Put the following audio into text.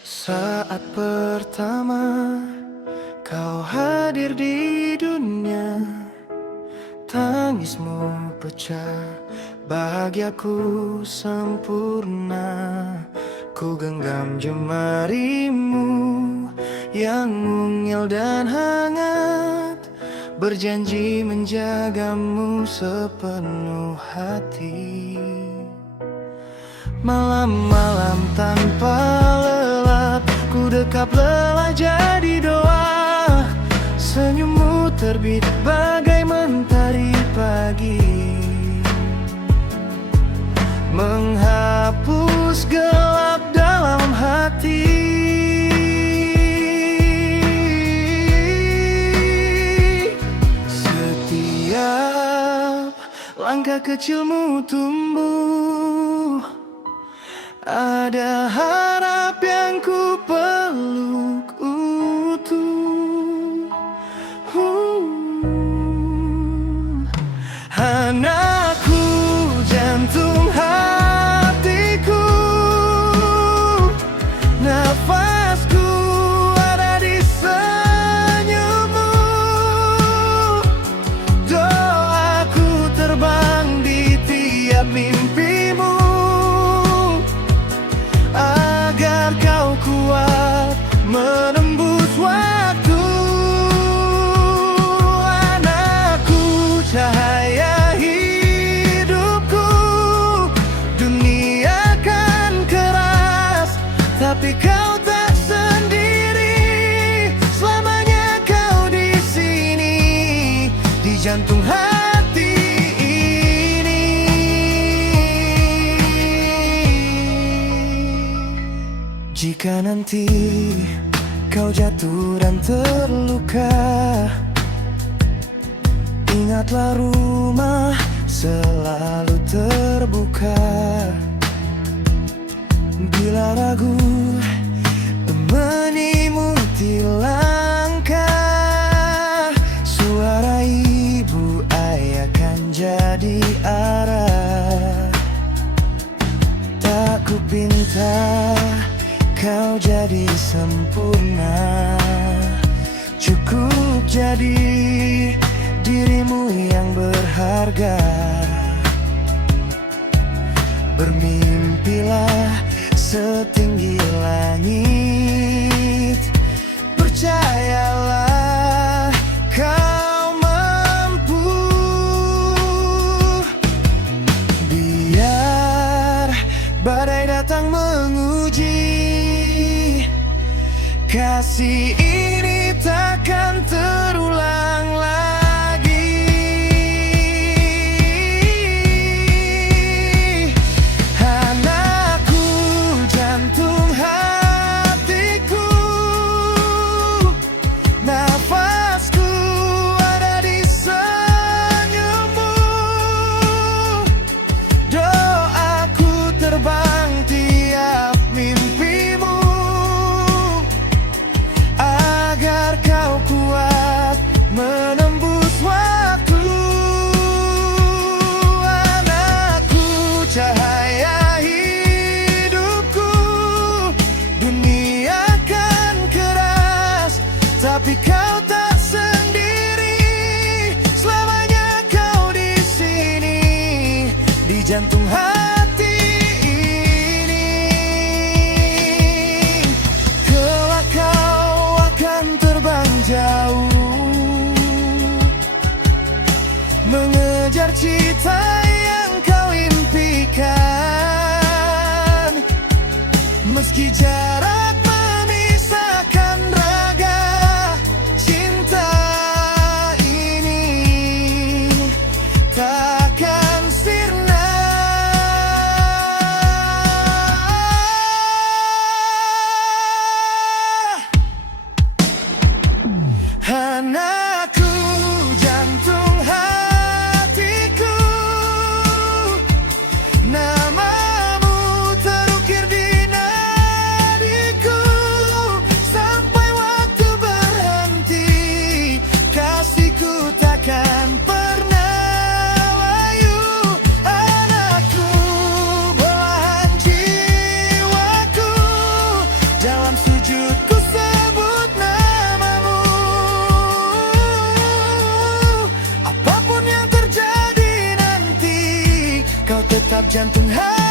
Saat pertama kau hadir di dunia, tangismu pecah, bahagiaku sempurna. Ku genggam jemarimu yang mungil dan hangat, berjanji menjagamu sepenuh hati. Malam-malam tanpa lelap, ku dekap lelah jadi doa. Senyummu terbit bagai mentari pagi, menghapus gelap dalam hati. Setiap langkah kecilmu tumbuh, ada harap yang ku peluk utuh. Anakku, jantung hatiku, nafasku ada di senyummu. Doaku terbang di tiap mimpimu, agar kau kuat menembus waktu. Anakku, cahaya hidupku, dunia kan keras, tapi kau tak sendiri. Selamanya kau di sini, di jantung hati ini. Jika nanti kau jatuh dan terluka, ingatlah rumah selalu terbuka. Bila ragu, menyimuti langkah, suara ibu ayah kan jadi arah. Tak kupinta kau jadi sempurna, cukup jadi dirimu yang berharga. Bermimpilah setinggi langit, percayalah kau mampu. Biar badai datang menguji, kasih ini takkan terulang lagi. Anakku, jantung hatiku, nafasku ada di senyummu. Doaku terbang tiap mimpimu, agar kau kuat menembus waktu. Anakku, cahaya hidupku, dunia kan keras, tapi kau tak sendiri. Selamanya kau di sini, di jantung hati ini. Kelak kau akan terbang jauh, mengejar cita yang kau impikan. Meski jarak memisahkan raga, Detak jantung hati